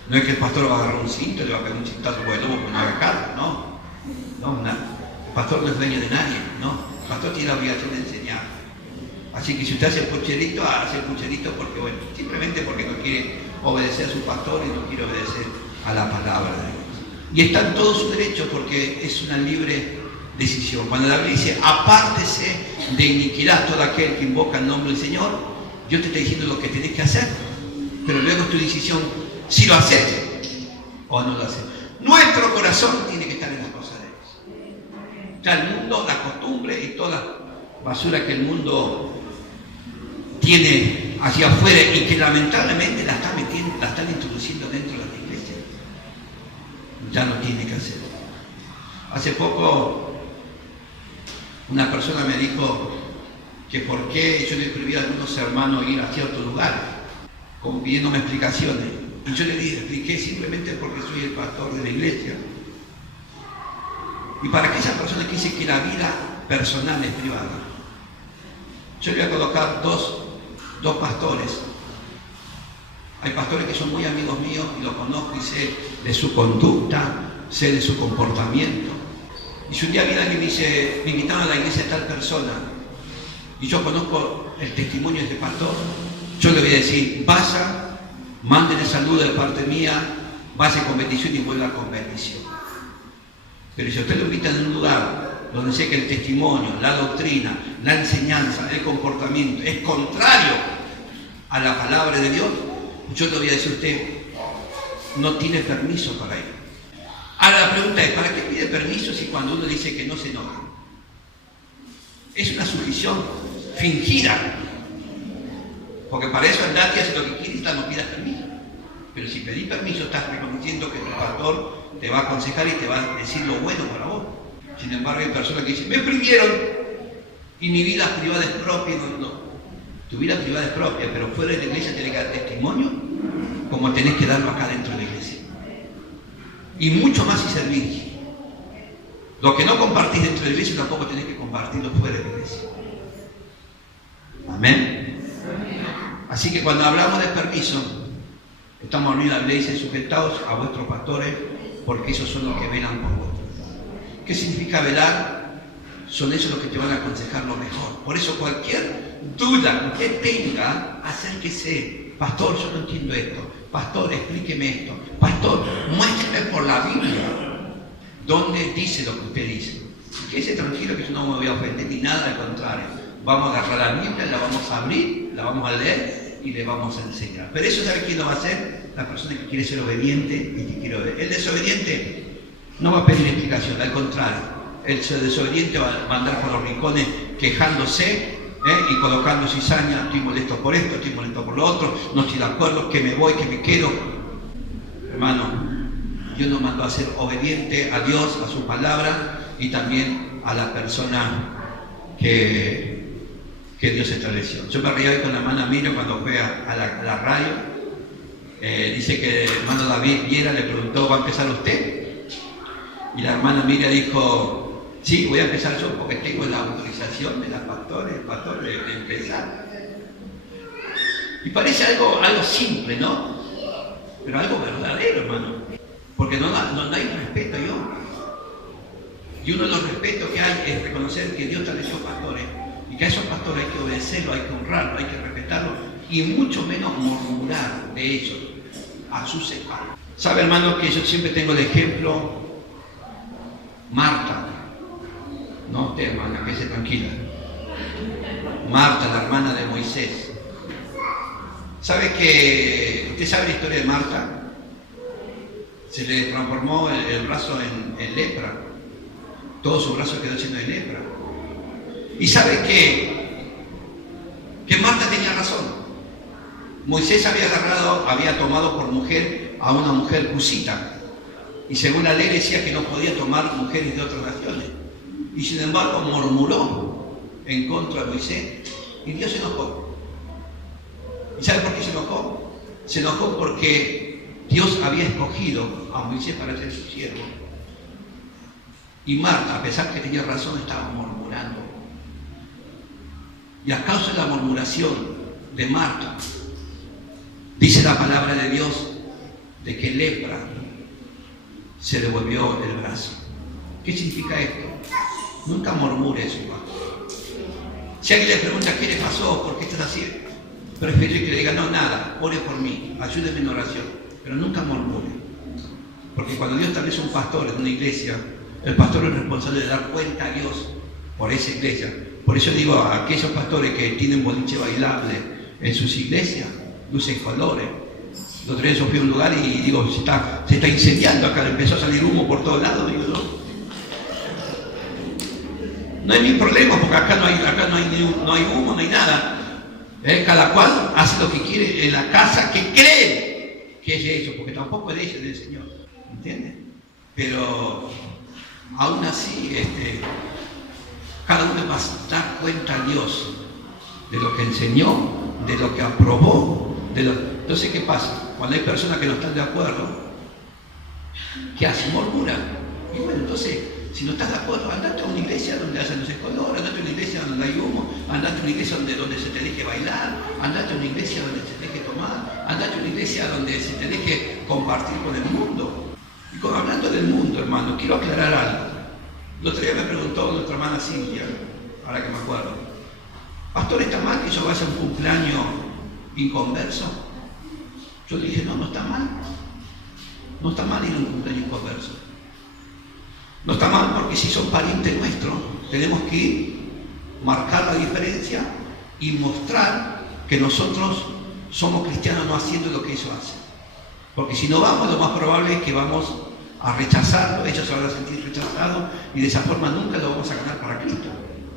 No es que el pastor va a agarrar un cinto y le va a pegar un cintazo por el lomo porque no haga caso, no, el pastor no es dueño de nadie, no. El pastor tiene la obligación de enseñar. Así que si usted hace el pucherito, hace el pucherito porque, bueno, simplemente porque no quiere obedecer a su pastor y no quiere obedecer a la palabra de Dios. Y está en todo su derecho, porque es una libre decisión. Cuando la Biblia dice, apártese de iniquidad todo aquel que invoca el nombre del Señor, Dios te está diciendo lo que tenés que hacer, pero luego es tu decisión si lo haces o no lo haces. Nuestro corazón tiene que estar en las cosas de Dios. Ya el mundo, la costumbre y toda la basura que el mundo tiene hacia afuera y que lamentablemente la están introduciendo dentro de la iglesia, ya no tiene que hacer. Hace poco una persona me dijo que por qué yo le prohibía a algunos hermanos ir a ciertos lugares, como pidiéndome explicaciones. Y yo le expliqué simplemente porque soy el pastor de la iglesia. Y para aquella persona que dice que la vida personal es privada, yo le voy a colocar dos pastores. Hay pastores que son muy amigos míos y los conozco y sé de su conducta, sé de su comportamiento. Y si un día viene alguien y dice, me invitaron a la iglesia de tal persona, y yo conozco el testimonio de este pastor, yo le voy a decir, vaya, mándenle saludos de parte mía, vaya con bendición y vuelva con bendición. Pero si usted lo invita en un lugar donde sé que el testimonio, la doctrina, la enseñanza, el comportamiento es contrario a la palabra de Dios, yo le voy a decir a usted, no tiene permiso para ir. Ahora la pregunta es, ¿para qué pide permiso si cuando uno dice que no se enoja? Es una sumisión fingida. Porque para eso andate y hace lo que quieres, no pidas permiso. Pero si pedís permiso, estás reconociendo que tu pastor te va a aconsejar y te va a decir lo bueno para vos. Sin embargo, hay personas que dicen, me prohibieron y mi vida privada es propia. No. Tu vida privada es propia, pero fuera de la iglesia tenés que dar testimonio como tenés que darlo acá dentro de la iglesia. Y mucho más si servís. Lo que no compartís dentro de la iglesia tampoco tenés que compartirlo fuera de la iglesia. Amén. Así que cuando hablamos de permiso, estamos hablando de la ley, y sujetados a vuestros pastores, porque esos son los que velan por vosotros. ¿Qué significa velar? Son ellos los que te van a aconsejar lo mejor. Por eso cualquier duda que usted tenga, acérquese. Pastor, yo no entiendo esto. Pastor, explíqueme esto. Pastor, muéstreme por la Biblia dónde dice lo que usted dice. Y quédese tranquilo que yo no me voy a ofender ni nada, al contrario. Vamos a agarrar la Biblia, la vamos a abrir la vamos a leer y le vamos a enseñar. Pero eso, ¿sabe quién lo va a hacer? La persona que quiere ser obediente y que quiere obedecer. El desobediente no va a pedir explicación, al contrario. El desobediente va a andar por los rincones quejándose y colocando cizaña. Estoy molesto por esto, estoy molesto por lo otro, no estoy de acuerdo, que me voy, que me quedo. Hermano, Dios nos mandó a ser obediente a Dios, a su palabra y también a la persona que Dios estableció. Yo me reí hoy con la hermana Miriam cuando fue a la radio. Dice que el hermano David Viera le preguntó, ¿va a empezar usted? Y la hermana Miriam dijo, sí, voy a empezar yo porque tengo la autorización de las pastores, el pastor de empezar. Y parece algo simple, ¿no? Pero algo verdadero, hermano. Porque no hay respeto yo. Y uno de los respetos que hay es reconocer que Dios estableció pastores. Y que a esos pastores hay que obedecerlos, hay que honrarlos, hay que respetarlos. Y mucho menos murmurar de ellos a sus espaldas. ¿Sabe, hermano, que yo siempre tengo el ejemplo? Marta. No usted, hermana, que se tranquila. Marta, la hermana de Moisés. ¿Sabe que usted sabe la historia de Marta? Se le transformó el brazo en lepra. Todo su brazo quedó lleno de lepra. Y sabe que Marta tenía razón. Moisés había tomado por mujer a una mujer cusita. Y según la ley decía que no podía tomar mujeres de otras naciones. Y sin embargo murmuró en contra de Moisés. Y Dios se enojó. ¿Y sabe por qué se enojó? Se enojó porque Dios había escogido a Moisés para ser su siervo. Y Marta, a pesar que tenía razón, estaba murmurando. Y a causa de la murmuración de Marta, dice la palabra de Dios de que lepra se devolvió el brazo. ¿Qué significa esto? Nunca murmure su pastor. Si alguien le pregunta qué le pasó, por qué estás así, prefiero que le diga, no, nada, ore por mí, ayúdeme en oración, pero nunca murmure. Porque cuando Dios establece un pastor en una iglesia, el pastor es responsable de dar cuenta a Dios por esa iglesia. Por eso digo a aquellos pastores que tienen boliche bailable en sus iglesias, luces, colores. El otro día yo fui a un lugar y digo, se está incendiando acá, empezó a salir humo por todos lados. Digo, no hay ni problema porque acá no hay humo, no hay nada. Cada cual hace lo que quiere en la casa que cree que es de ellos, porque tampoco es de ellos, es del Señor. ¿Entienden? Pero aún así, cada uno va a dar cuenta a Dios de lo que enseñó, de lo que aprobó. Entonces, ¿qué pasa? Cuando hay personas que no están de acuerdo, ¿qué hacen? Murmuran. Y bueno, entonces, si no estás de acuerdo, andate a una iglesia donde hacen los colores, andate a una iglesia donde hay humo, andate a una iglesia donde se te deje bailar, andate a una iglesia donde se te deje tomar, andate a una iglesia donde se te deje compartir con el mundo. Y hablando del mundo, hermano, quiero aclarar algo. El otro día me preguntó nuestra hermana Cintia, ahora que me acuerdo, pastor, ¿está mal que yo vaya a un cumpleaños inconverso? Yo le dije, no está mal. No está mal ir a un cumpleaños inconverso. No está mal porque si son parientes nuestros, tenemos que ir, marcar la diferencia y mostrar que nosotros somos cristianos no haciendo lo que ellos hacen. Porque si no vamos, lo más probable es que vamos a rechazarlo, ellos se van a sentir rechazados y de esa forma nunca lo vamos a ganar para Cristo.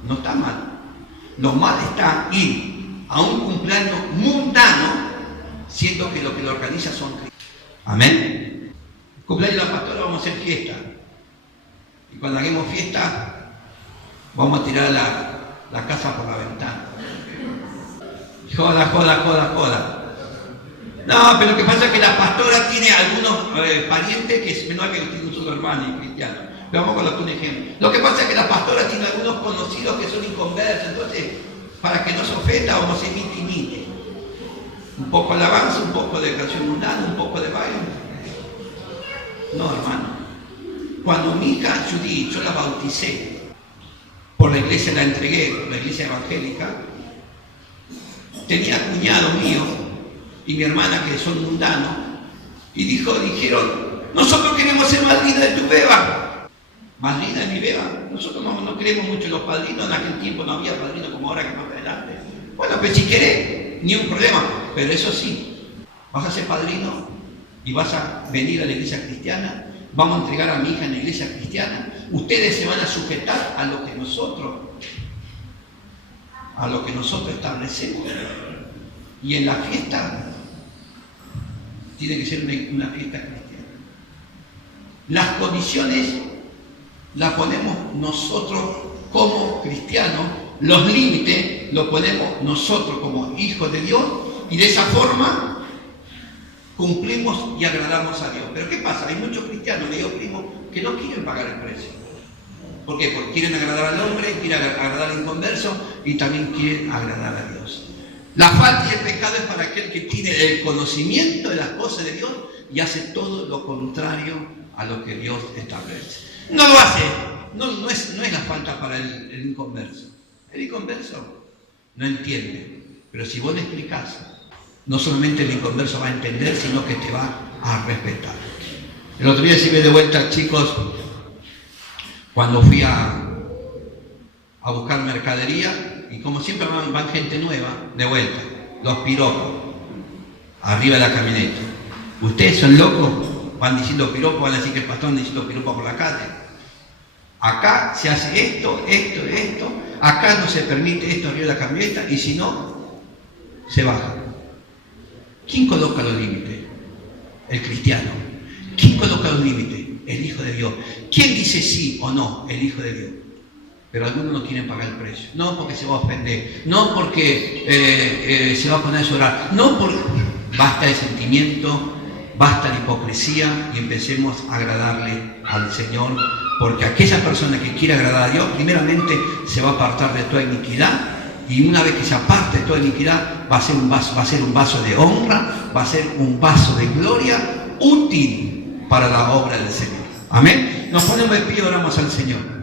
No está mal. Lo mal está ir a un cumpleaños mundano, siendo que lo que lo organiza son cristianos. Amén. El cumpleaños de la pastora vamos a hacer fiesta. Y cuando hagamos fiesta, vamos a tirar la casa por la ventana. Joda. No, pero lo que pasa es que la pastora tiene algunos parientes que es menor que tiene un solo hermano y cristiano. Pero vamos a colocar un ejemplo. Lo que pasa es que la pastora tiene algunos conocidos que son inconversos, entonces, para que no se ofenda, vamos a ser mite. Un poco de alabanza, un poco de canción mundana, un poco de baile. No, hermano. Cuando mi hija Judy, yo la bauticé, por la iglesia la entregué, la iglesia evangélica, tenía cuñado mío y mi hermana que son mundanos, y dijeron, nosotros queremos ser madrina de tu beba. Madrina de mi beba. Nosotros no queremos mucho los padrinos, en aquel tiempo no había padrinos como ahora que más adelante. Bueno, pues si querés, ni un problema. Pero eso sí, vas a ser padrino y vas a venir a la iglesia cristiana, vamos a entregar a mi hija en la iglesia cristiana, ustedes se van a sujetar a lo que nosotros establecemos. Y en la fiesta tiene que ser una fiesta cristiana. Las condiciones las ponemos nosotros como cristianos, los límites los ponemos nosotros como hijos de Dios, y de esa forma cumplimos y agradamos a Dios. Pero ¿qué pasa? Hay muchos cristianos, medio primos, que no quieren pagar el precio. ¿Por qué? Porque quieren agradar al hombre, quieren agradar al inconverso y también quieren agradar a Dios. La falta y el pecado es para aquel que tiene el conocimiento de las cosas de Dios y hace todo lo contrario a lo que Dios establece. No lo hace, no es la falta para el inconverso. El inconverso no entiende, pero si vos le explicás, no solamente el inconverso va a entender, sino que te va a respetar. El otro día sí me de vuelta, chicos, cuando fui a buscar mercadería, y como siempre van gente nueva, de vuelta, los piropos, arriba de la camioneta. ¿Ustedes son locos? Van diciendo piropos, van a decir que el pastor anda diciendo piropos por la calle. Acá se hace esto, acá no se permite esto arriba de la camioneta, y si no, se baja. ¿Quién coloca los límites? El cristiano. ¿Quién coloca los límites? El Hijo de Dios. ¿Quién dice sí o no? El Hijo de Dios. Pero algunos no quieren pagar el precio. No porque se va a ofender, no porque se va a poner a llorar, no porque... Basta de sentimiento, basta de hipocresía, y empecemos a agradarle al Señor, porque aquella persona que quiere agradar a Dios, primeramente se va a apartar de toda iniquidad, y una vez que se aparte de toda iniquidad, va a ser un vaso de honra, va a ser un vaso de gloria útil para la obra del Señor. Amén. Nos ponemos de pie y oramos al Señor.